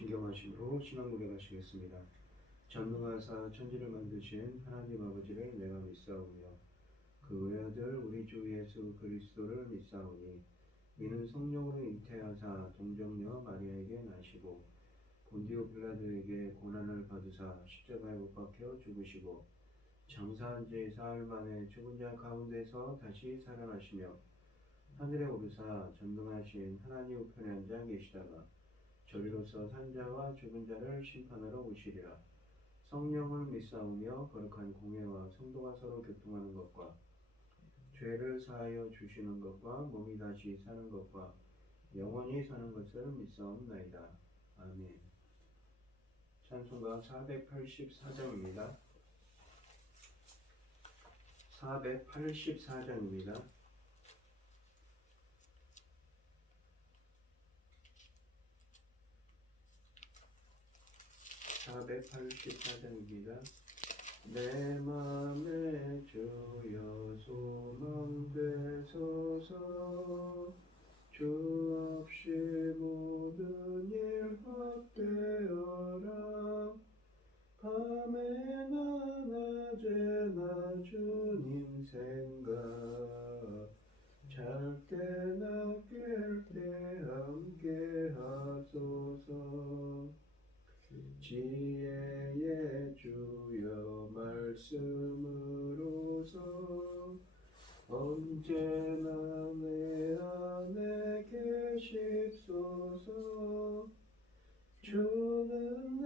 진경하심으로 신앙 고백하시겠습니다. 전능하사 천지를 만드신 하나님 아버지를 내가 믿사오며 그 외아들 우리 주 예수 그리스도를 믿사오니 이는 성령으로 잉태하사 동정녀 마리아에게 나시고 본디오 빌라도에게 고난을 받으사 십자가에 못 박혀 죽으시고 장사한 지 사흘 만에 죽은 자 가운데서 다시 살아나시며 하늘에 오르사 전능하신 하나님 우편에 앉아 계시다가 저리로서 산 자와 죽은 자를 심판하러 오시리라. 성령을 믿사오며 거룩한 공회와 성도가 서로 교통하는 것과 죄를 사하여 주시는 것과 몸이 다시 사는 것과 영원히 사는 것을 믿사옵나이다. 아멘. 찬송가 484장입니다. 484장입니다. 내 맘에 주여 소망되소서. 주 없이 모든 일 헛되어라. 밤에나 낮에나 주님 생각, 잘 때나 깰 때 함께 하소서. 지혜의 주여 말씀으로서 언제나 내 안에 계십소서. 주는 내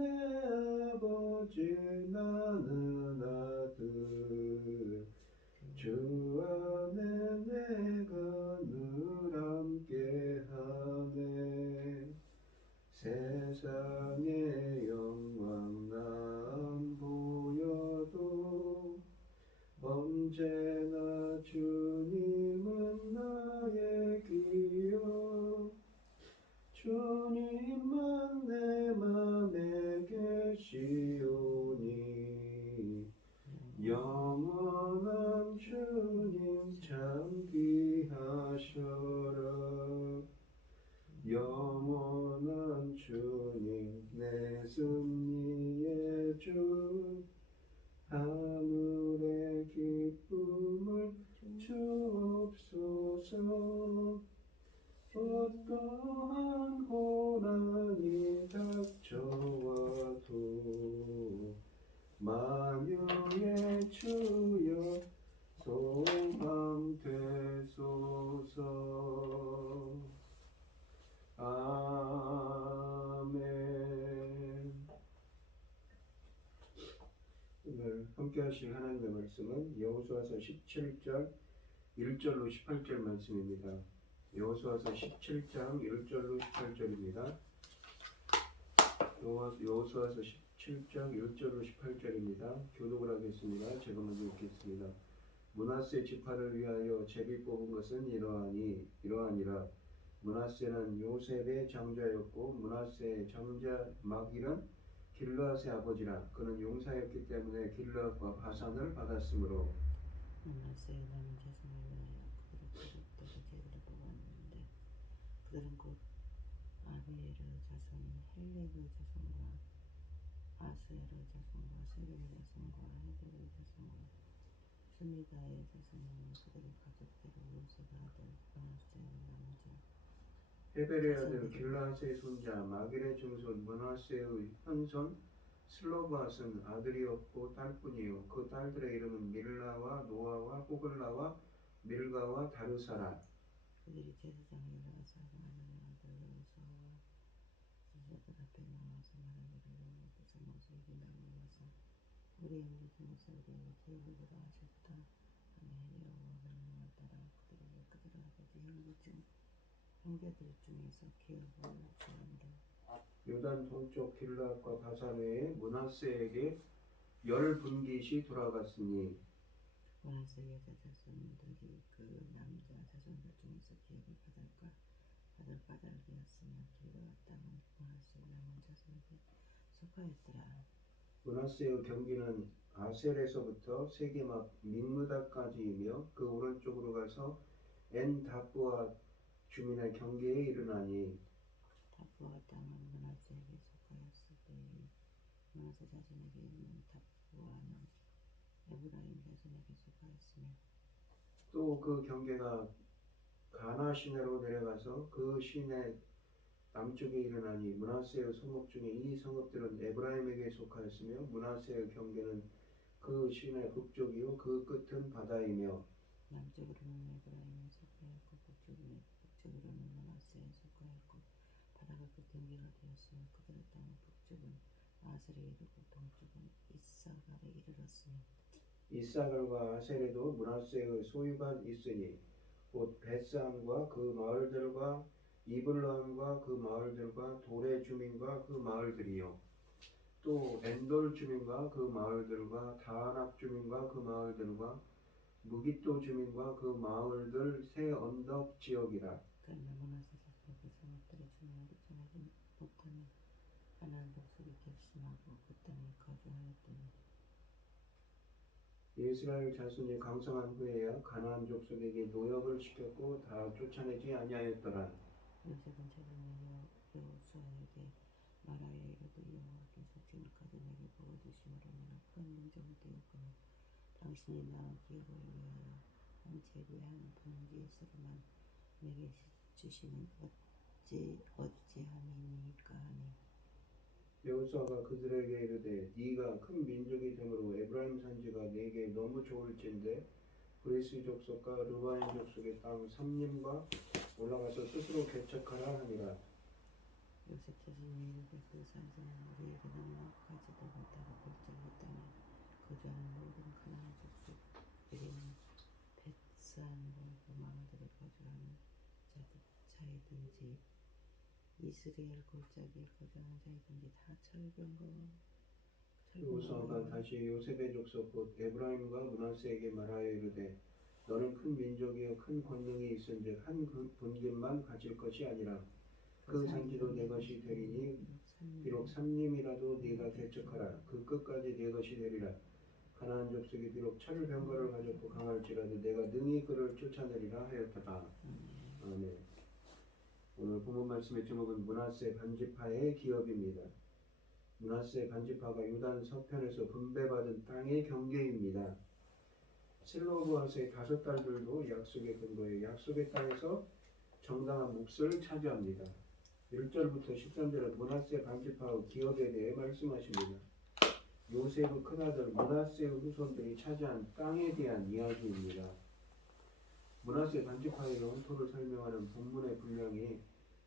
아버지 나는 아들, 주 안에 내가 늘 함께하네. 세상의 영광 난 보여도 언제나 주님은 나의 기여. 주님만 내 맘에 계시오니 영원한 주님 참 귀하셔라. 영원한 주님 내 승리의 주, 하늘의 기쁨을 주옵소서. 어떠한 고난이 닥쳐와도 만유의 주여 소망되소서. 아멘. 오늘 함께 하실 하나님의 말씀은 여호수아서 17장 1절로 18절 말씀입니다. 여호수아서 17장 1절로 18절입니다. 여호수아서 17장 1절로 18절입니다. 교독을 하겠습니다. 제가 먼저 읽겠습니다. 므낫세 지파를 위하여 제비 뽑은 것은 이러하니라. 므낫세는 요셉의 장자였고 므낫세의 장자 마길은 길르앗의 아버지라. 그는 용사였기 때문에 길르앗과 바산을 받았으므로 므낫세의 남은 자손을 위하여 그들의 가족들의 제비를 뽑았는데 그들은 곧 아비엘의 자손 헬렉의 자손과 아수엘의 자손과 세겔의 자손과 헤벨의 자손과 스미다의 자손이며 그들의 가족들이 요셉의 아들 므낫세의 남은 자 헤벨의 아들 길르앗의 손자 마길의 증손 므낫세의 현손 슬로바스는 아들이었고 딸뿐이요. 그 딸들의 이름은 밀라와 노아와 호글라와 밀가와 다르사라. 그들이 제사장 엘르아사가 하나님 아들 여호수아와 제사들 앞에 나와서 말하기를 여호와께서 모세에게 명령하사 우리의 믿음에서 우리에게 계획을 하셨다 하며 여호와를 명하더라. 그들에게 그들 아버지 형제들 중에서 기업을 주었는데 요단 동쪽 길르앗과 바산 외에 므낫세에게 10분깃이 돌아갔으니 므낫세 여자 자손들이 그 남자 자손들 중에서 기업을 받을 까닭이었으며 길르앗 땅은 므낫세 남은 자손에게 속하였더라. 므낫세의 경기는 아셀에서부터 세겜 앞 믹므다까지이며 그 오른쪽으로 가서 엔다프와 주민의 경계에 이르나니 다프와 땅은 므낫세에게 속하였으며 문하세 자손에게 있는 탑푸아는 에브라임 자손에게 속하였으며 또 그 경계가 가나 시내로 내려가서 그 시내 남쪽에 일어나니 문하세의 성읍 중에 이 성읍들은 에브라임에게 속하였으며 문하세의 경계는 그 시내 북쪽이요 그 끝은 바다이며 남쪽으로는 에브라임에 속하였고 북쪽으로는 문하세에 속하였고 바다가 그 경계가 되었으며 그들의 땅은 북쪽은 아셀에 이르고 동쪽은 이사갈에 이르렀으며 이사갈과 아셀에도 문하세의 소유가 있으니 곧 베스안과 그 마을들과 이블람과 그 마을들과 도레 주민과 그 마을들이요 또 엔돌 주민과 그 마을들과 다낙 주민과 그 마을들과 무기또 주민과 그 마을들 새 언덕 지역이라. 그러나 문하세 자손의 그 성읍들의 주민을 정하지 못하며 가나안 족속이 결심하고 그 땅에 거주하였더니 이스라엘 자손이 강성한 후에야 가나안 족속에게 노역을 시켰고 다 쫓아내지 아니하였더라. 요셉은 자손의 여호수아에게 말하여 이르되 여호와께서 지금까지 내게 보여주심으로 나는 큰 민족이 되었거늘 당신이 나의 기업을 위하여 한 제비 한 번개수로만 내게 주시면 어찌함이니까 하니 여호수아가 그들에게 이르되 네가 큰 민족이 되므로 에브라임 산지가 네게 너무 좋을진대 브리스 족속과 르바인 족속의 땅 삼림과 올라가서 스스로 개척하라 하니라. 요셉 자손이 이르되 그 산지는 우리에게 넉넉하지도 못하고 볼지어 그 땅에 거주하는 모든 가나안 족속들이는 벳산과 그 마을들에 거주하는 자이든지 이스라엘 골짜기에 거주하는 자이든지 다 여호수아가 다시 요셉의 족속 곧 에브라임과 문하세에게 말하여 이르되 너는 큰 민족이요 큰 권능이 있은즉 한 분깃만 가질 것이 아니라 그 산지도 내 것이 되리니 비록 삼림이라도 네가 개척하라 그 끝까지 네 것이 되리라. 가나안 족속이 비록 철병거를 가졌고 강할지라도 내가 능히 그를 쫓아내리라 하였다. 아멘. 오늘 본문 말씀의 제목은 문하세 반지파의 기업입니다. 문하세 반지파가 유단 서편에서 분배받은 땅의 경계입니다. 슬로브아스의 5딸들도 약속의 근거에 약속의 땅에서 정당한 몫을 차지합니다. 1절부터 13절은 문하세 반지파의 기업에 대해 말씀하십니다. 요셉의 큰아들 문하세의 후손들이 차지한 땅에 대한 이야기입니다. 문하세 반지파의 영토를 설명하는 본문의 분량이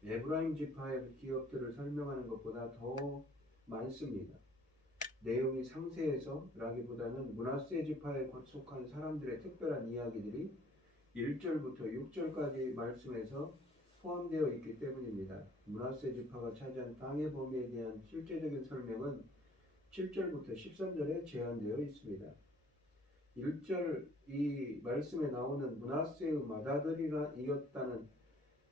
에브라임 지파의 기업들을 설명하는 것보다 더 많습니다. 내용이 상세해서라기보다는 문하세 지파에 속한 사람들의 특별한 이야기들이 1절부터 6절까지 말씀에서 포함되어 있기 때문입니다. 문하세 지파가 차지한 땅의 범위에 대한 실제적인 설명은 7절부터 13절에 제한되어 있습니다. 1절 이 말씀에 나오는 문하세의 맏아들이었다는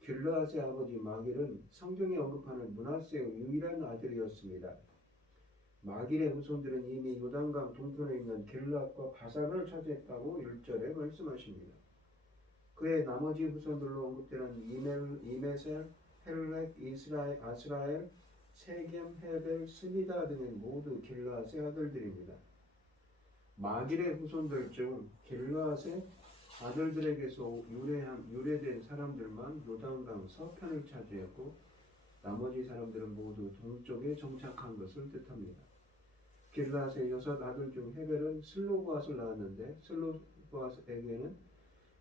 길르앗의 아버지 마길은 성경에 언급하는 문하세의 유일한 아들이었습니다. 마길의 후손들은 이미 요단강 동편에 있는 길르앗과 바산을 차지했다고 1절에 말씀하십니다. 그의 나머지 후손들로 언급되는 이메셀, 헬렉, 아스라엘, 세겜, 헤벨, 스미다 등은 모두 길르앗의 아들들입니다. 마길의 후손들 중 길르앗의 아들들에게서 유래된 사람들만 요단강 서편을 차지했고 나머지 사람들은 모두 동쪽에 정착한 것을 뜻합니다. 길르앗의 6 아들 중 헤벨은 슬로브앗을 낳았는데 슬로브앗에게는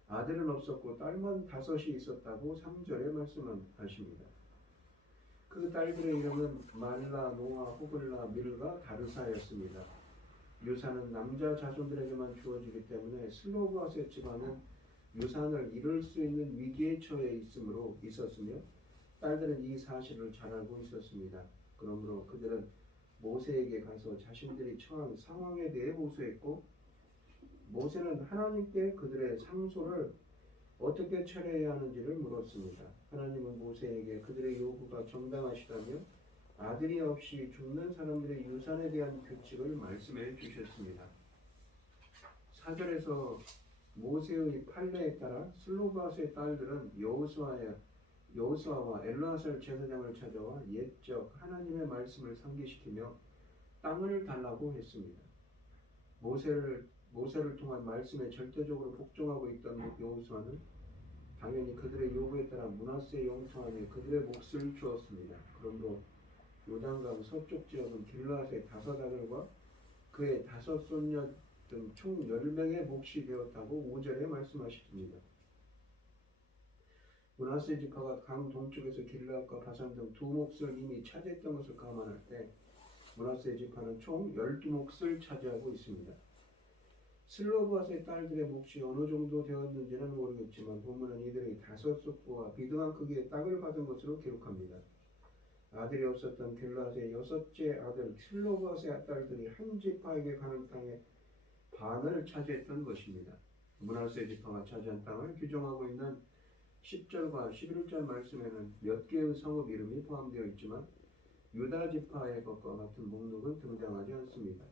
아들은 없었고 딸만 5이 있었다고 3절에 말씀하십니다. 그 딸들의 이름은 말라, 노아, 호글라, 밀가, 다르사였습니다. 유산은 남자 자손들에게만 주어지기 때문에 슬로브앗의 집안은 유산을 잃을 수 있는 위기에 처해 있었으며 딸들은 이 사실을 잘 알고 있었습니다. 그러므로 그들은 모세에게 가서 자신들이 처한 상황에 대해 호소했고 모세는 하나님께 그들의 상소를 어떻게 처리해야 하는지를 물었습니다. 하나님은 모세에게 그들의 요구가 정당하시다며 아들이 없이 죽는 사람들의 유산에 대한 규칙을 말씀해 주셨습니다. 4절에서 모세의 판례에 따라 슬로브앗의 딸들은 여호수아와 엘르아살 제사장을 찾아와 옛적 하나님의 말씀을 상기시키며 땅을 달라고 했습니다. 모세를 통한 말씀에 절대적으로 복종하고 있던 여호수아는 당연히 그들의 요구에 따라 므낫세 영토 안에 그들의 몫을 주었습니다. 그러므로 요단강 서쪽 지역은 길르앗의 5아들과 그의 5손녀 등 총 10명의 몫이 되었다고 5절에 말씀하십니다. 므낫세 지파가 강 동쪽에서 길르앗과 바산 등 2몫을 이미 차지했던 것을 감안할 때 므낫세 지파는 총 12몫을 차지하고 있습니다. 슬로브앗의 딸들의 몫이 어느 정도 되었는지는 모르겠지만 본문은 이들의 5족보와 비등한 크기의 땅을 받은 것으로 기록합니다. 아들이 없었던 길르앗의 6째 아들 슬로브앗의 딸들이 한 지파에게 가는 땅의 반을 차지했던 것입니다. 므낫세 지파가 차지한 땅을 규정하고 있는 10절과 11절 말씀에는 몇 개의 성읍 이름이 포함되어 있지만 유다 지파의 것과 같은 목록은 등장하지 않습니다.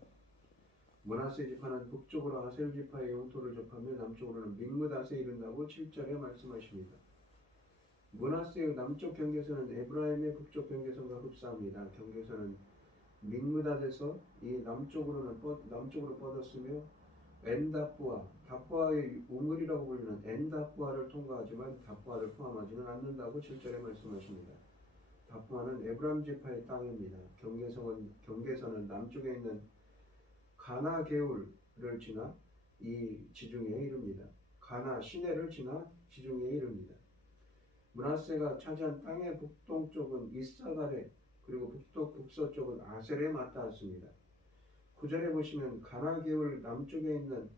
므낫세 지파는 북쪽으로 아셀 지파의 영토를 접하며 남쪽으로는 믹므닷에 이른다고 7절에 말씀하십니다. 므낫세의 남쪽 경계선은 에브라임의 북쪽 경계선과 흡사합니다. 경계선은 믹므닷에서 이 남쪽으로 뻗었으며 엔다프아, 다프아의 우물이라고 불리는 엔다프아를 통과하지만 다프아를 포함하지는 않는다고 7절에 말씀하십니다. 다프아는 에브라임 지파의 땅입니다. 경계선은 남쪽에 있는 가나 개울을 지나 이 지중해에 이릅니다. 가나 시내를 지나 지중해에 이릅니다. 므낫세가 차지한 땅의 북동쪽은 이사갈에 그리고 북서쪽은 아셀에 맞닿았습니다. 9절에 보시면 가나 개울 남쪽에 있는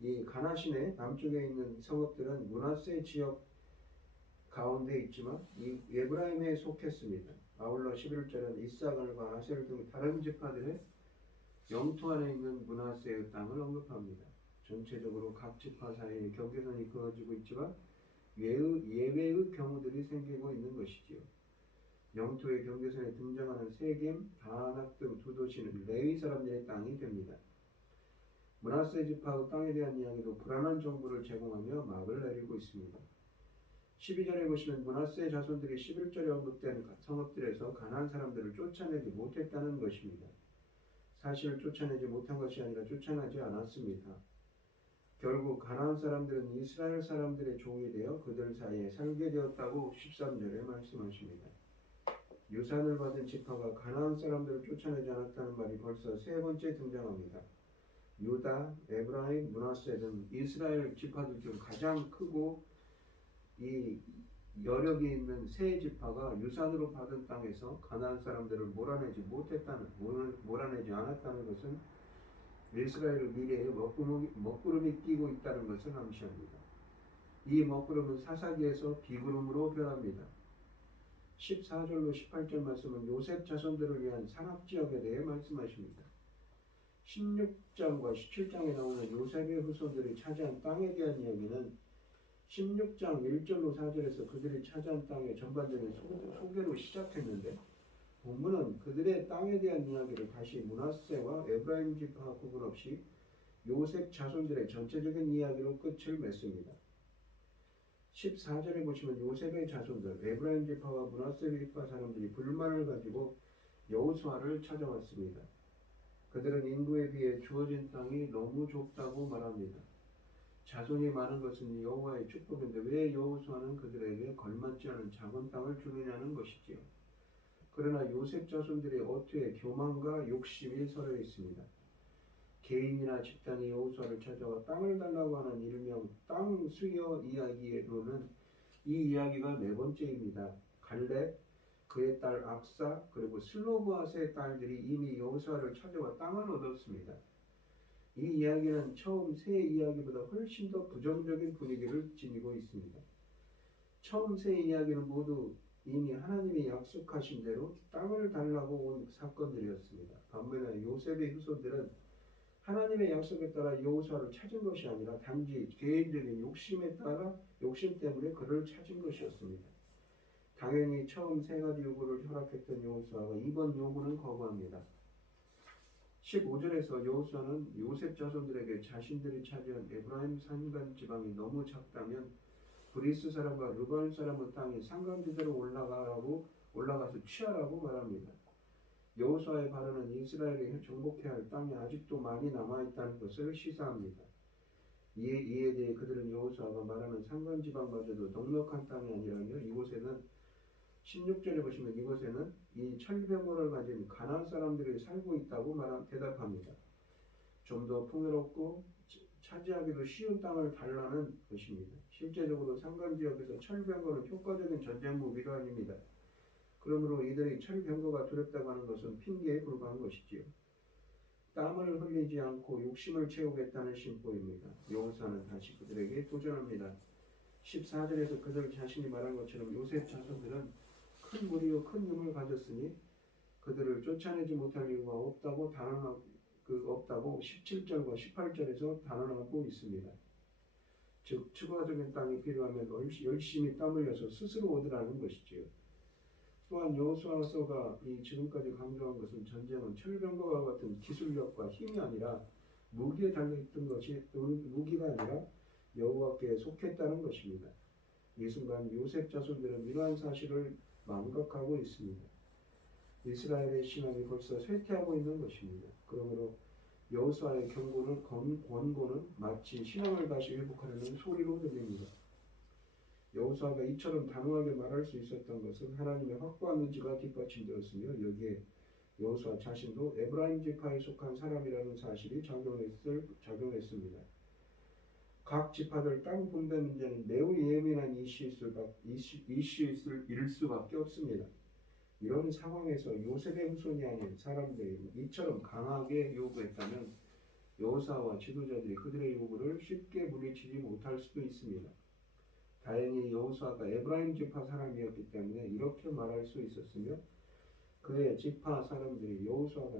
이 가나 시내 남쪽에 있는 성읍들은 므낫세 지역 가운데 있지만 이 에브라임에 속했습니다. 아울러 11절은 이사갈과 아셀 등 다른 지파들의 영토 안에 있는 므낫세의 땅을 언급합니다. 전체적으로 각 지파 사이에 경계선이 그어지고 있지만 예외의 경우들이 생기고 있는 것이지요. 영토의 경계선에 등장하는 세겜, 다낙 등 2도시는 레위 사람들의 땅이 됩니다. 므낫세 지파의 땅에 대한 이야기도 불안한 정보를 제공하며 막을 내리고 있습니다. 12절에 보시면 므낫세 자손들이 11절에 언급된 성읍들에서 가나안 사람들을 쫓아내지 못했다는 것입니다. 사실 쫓아내지 못한 것이 아니라 쫓아내지 않았습니다. 결국 가나안 사람들은 이스라엘 사람들의 종이 되어 그들 사이에 살게 되었다고 13절에 말씀하십니다. 유산을 받은 지파가 가나안 사람들을 쫓아내지 않았다는 말이 벌써 3번째 등장합니다. 유다, 에브라임, 므낫세 등 이스라엘 지파들 중 가장 크고 이 여력이 있는 세 지파가 유산으로 받은 땅에서 가나안 사람들을 몰아내지 않았다는 것은 이스라엘 미래에 먹구름이 끼고 있다는 것을 암시합니다. 이 먹구름은 사사기에서 비구름으로 변합니다. 14절로 18절 말씀은 요셉 자손들을 위한 산악지역에 대해 말씀하십니다. 16장과 17장에 나오는 요셉의 후손들이 차지한 땅에 대한 이야기는 16장 1절로 4절에서 그들이 차지한 땅의 전반적인 소개로 시작했는데 본문은 그들의 땅에 대한 이야기를 다시 므낫세와 에브라임 지파 구분 없이 요셉 자손들의 전체적인 이야기로 끝을 맺습니다. 14절에 보시면 요셉의 자손들 에브라임 지파와 므낫세 지파 사람들이 불만을 가지고 여호수아를 찾아왔습니다. 그들은 인구에 비해 주어진 땅이 너무 좁다고 말합니다. 자손이 많은 것은 여호와의 축복인데 왜 여호수아는 그들에게 걸맞지 않은 작은 땅을 주느냐는 것이지요. 그러나 요셉 자손들의 어투에 교만과 욕심이 서려 있습니다. 개인이나 집단이 여호수아를 찾아와 땅을 달라고 하는 일명 땅 수여 이야기로는 이 이야기가 4번째입니다. 갈렙, 그의 딸 악사, 그리고 슬로브앗의 딸들이 이미 여호수아를 찾아와 땅을 얻었습니다. 이 이야기는 처음 세 이야기보다 훨씬 더 부정적인 분위기를 지니고 있습니다. 처음 세 이야기는 모두 이미 하나님이 약속하신 대로 땅을 달라고 온 사건들이었습니다. 반면에 요셉의 후손들은 하나님의 약속에 따라 여호수아를 찾은 것이 아니라 단지 개인적인 욕심 때문에 그를 찾은 것이었습니다. 당연히 처음 3가지 요구를 허락했던 여호수아가 이번 요구는 거부합니다. 15절에서 여호수아는 요셉 자손들에게 자신들이 차지한 에브라임 산간 지방이 너무 작다면 브리스 사람과 르반 사람의 땅이 상간지대로 올라가서 취하라고 말합니다. 여호수아의 발언은 이스라엘이 정복해야 할 땅이 아직도 많이 남아있다는 것을 시사합니다. 이에 대해 그들은 여호수아가 말하는 산간지방마저도 넉넉한 땅이 아니라며 이곳에는 16절에 보시면 이곳에는 이 철병거를 가진 가나안 사람들이 살고 있다고 대답합니다. 좀 더 풍요롭고 차지하기도 쉬운 땅을 달라는 것입니다. 실제적으로 산간지역에서 철병거는 효과적인 전쟁 무기가 아닙니다. 그러므로 이들이 철병거가 두렵다고 하는 것은 핑계에 불과한 것이지요. 땀을 흘리지 않고 욕심을 채우겠다는 심보입니다. 여호수아는 다시 그들에게 도전합니다. 14절에서 그들 자신이 말한 것처럼 요셉 자손들은 큰 무리요 큰 힘을 가졌으니 그들을 쫓아내지 못할 이유가 없다고 17절과 18절에서 단언하고 있습니다. 즉 추가적인 땅이 필요하면 열심히 땀 흘려서 스스로 얻으라는 것이지요. 또한 여호수아서가 지금까지 강조한 것은 전쟁은 철병거와 같은 기술력과 힘이 아니라 무기에 달려있던 것이 무기가 아니라 여호와께 속했다는 것입니다. 이 순간 요셉 자손들은 이러한 사실을 망각하고 있습니다. 이스라엘의 신앙이 벌써 쇠퇴하고 있는 것입니다. 그러므로 여호수아의 권고는 마치 신앙을 다시 회복하려는 소리로 들립니다. 여호수아가 이처럼 단호하게 말할 수 있었던 것은 하나님의 확고한 의지가 뒷받침되었으며 여기에 여호수아 자신도 에브라임 지파에 속한 사람이라는 사실이 작용했습니다. 각 지파들 땅 분배 문제는 매우 예민한 이슈일 수밖에 없습니다. 이런 상황에서 요셉의 후손이 아닌 사람들이 이처럼 강하게 요구했다면 여호수아와 지도자들이 그들의 요구를 쉽게 물리치지 못할 수도 있습니다. 다행히 여호수아가 에브라임 지파 사람이었기 때문에 이렇게 말할 수 있었으며 그의 지파 사람들이 여호수아가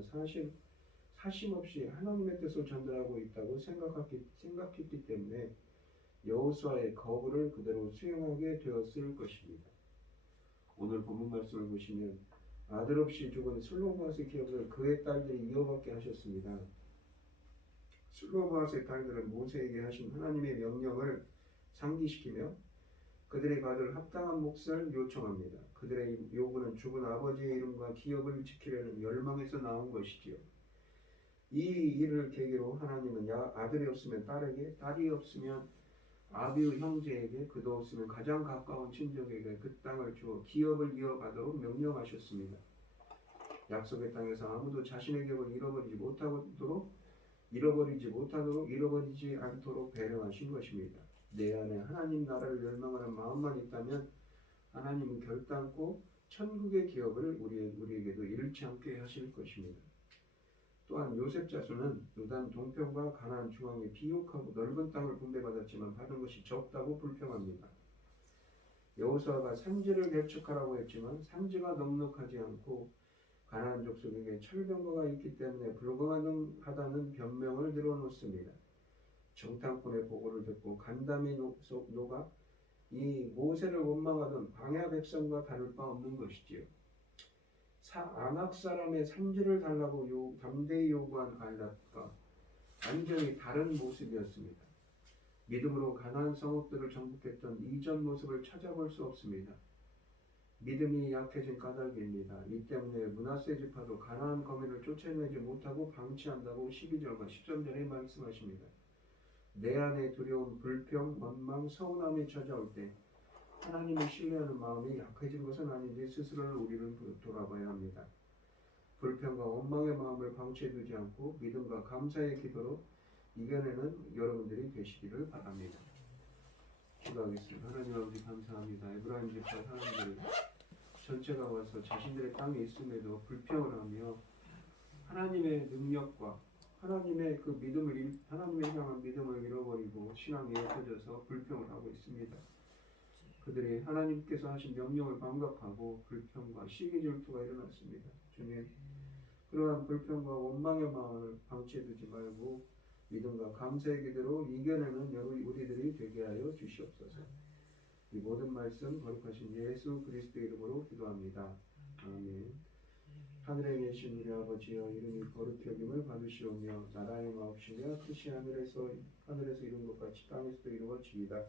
사심없이 하나님의 뜻을 전달하고 있다고 생각했기 때문에 여호수아의 거부를 그대로 수용하게 되었을 것입니다. 오늘 본문 말씀을 보시면 아들 없이 죽은 슬로보아스의 기업을 그의 딸들이 이어받게 하셨습니다. 슬로보아스의 딸들은 모세에게 하신 하나님의 명령을 상기시키며 그들이 받을 합당한 몫을 요청합니다. 그들의 요구는 죽은 아버지의 이름과 기업을 지키려는 열망에서 나온 것이지요. 이 일을 계기로 하나님은 아들이 없으면 딸에게, 딸이 없으면 아비의 형제에게, 그도 없으면 가장 가까운 친족에게 그 땅을 주어 기업을 이어가도록 명령하셨습니다. 약속의 땅에서 아무도 자신의 기업을 잃어버리지 않도록 배려하신 것입니다. 내 안에 하나님 나라를 열망하는 마음만 있다면 하나님은 결단코 천국의 기업을 우리에게도 잃지 않게 하실 것입니다. 또한 요셉 자손은 요단 동편과 가나안 중앙에 비옥하고 넓은 땅을 분배받았지만 받은 것이 적다고 불평합니다. 여호수아가 산지를 개축하라고 했지만 산지가 넉넉하지 않고 가나안 족속에게 철병거가 있기 때문에 불가능하다는 변명을 늘어놓습니다. 정탐꾼의 보고를 듣고 간담이 녹아 이 모세를 원망하던 광야 백성과 다를 바 없는 것이지요. 아낙 사람의 산지를 달라고 담대히 요구한 갈렙과 완전히 다른 모습이었습니다. 믿음으로 가나안 성읍들을 정복했던 이전 모습을 찾아볼 수 없습니다. 믿음이 약해진 까닭입니다. 이 때문에 므낫세 지파도 가나안 거민을 쫓아내지 못하고 방치한다고 12절과 13절에 말씀하십니다. 내 안에 두려움, 불평, 원망, 서운함이 찾아올 때 하나님을 신뢰하는 마음이 약해진 것은 아닌지 스스로를 우리는 돌아봐야 합니다. 불평과 원망의 마음을 방치해두지 않고 믿음과 감사의 기도로 이겨내는 여러분들이 되시기를 바랍니다. 기도하겠습니다. 하나님 아버지 감사합니다. 에브라임 지파 사람들 전체가 와서 자신들의 땅에 있음에도 불평을 하며 하나님의 능력과 하나님의 하나님을 향한 믿음을 잃어버리고 신앙이 옅어져서 불평을 하고 있습니다. 그들이 하나님께서 하신 명령을 반박하고 불평과 시기 질투가 일어났습니다. 주님, 그러한 불평과 원망의 마음을 방치해두지 말고 믿음과 감사의 기도로 이겨내는 우리들이 되게 하여 주시옵소서. 이 모든 말씀 거룩하신 예수 그리스도의 이름으로 기도합니다. 아멘. 하늘에 계신 우리 아버지여, 이름이 거룩히 여김을 받으시오며 나라의 마옵시며 뜻이 하늘에서 이룬 것 같이 땅에서도 이루어지이다.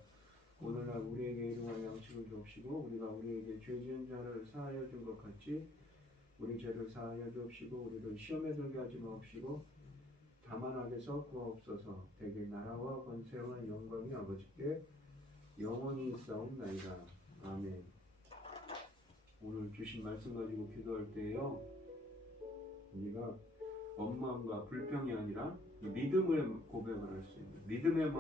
오늘날 우리에게 일용할 양식을 주옵시고 우리가 우리에게 죄 지은 자를 사하여 준 것 같이 우리 죄를 사하여 주옵시고 우리를 시험에 들게 하지 마옵시고 다만 악에서 구하옵소서. 대개 나라와 권세와 영광이 아버지께 영원히 있사옵나이다. 아멘. 오늘 주신 말씀 가지고 기도할 때요, 우리가 원망과 불평이 아니라 믿음을 고백을 할 수 있는 믿음의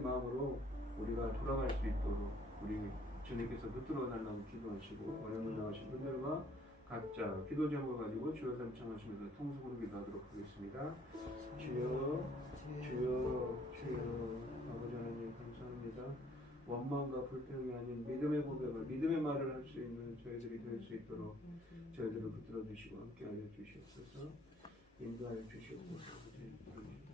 마음으로 우리가 돌아갈 수 있도록 우리 주님께서 붙들어 달라고 기도하시고, 어려움을 나오신 분들과 각자 기도 제목을 가지고 주여 삼창하시면서 통속으로 기도하도록 하겠습니다. 주여, 주여, 주여. 아버지 하나님 감사합니다. 원망과 불평이 아닌 믿음의 고백을, 믿음의 말을 할 수 있는 저희들이 될 수 있도록 저희들을 붙들어 주시고 함께하여 주시옵소서. 인도하여 주시옵소서. 아버지. 감사합니다.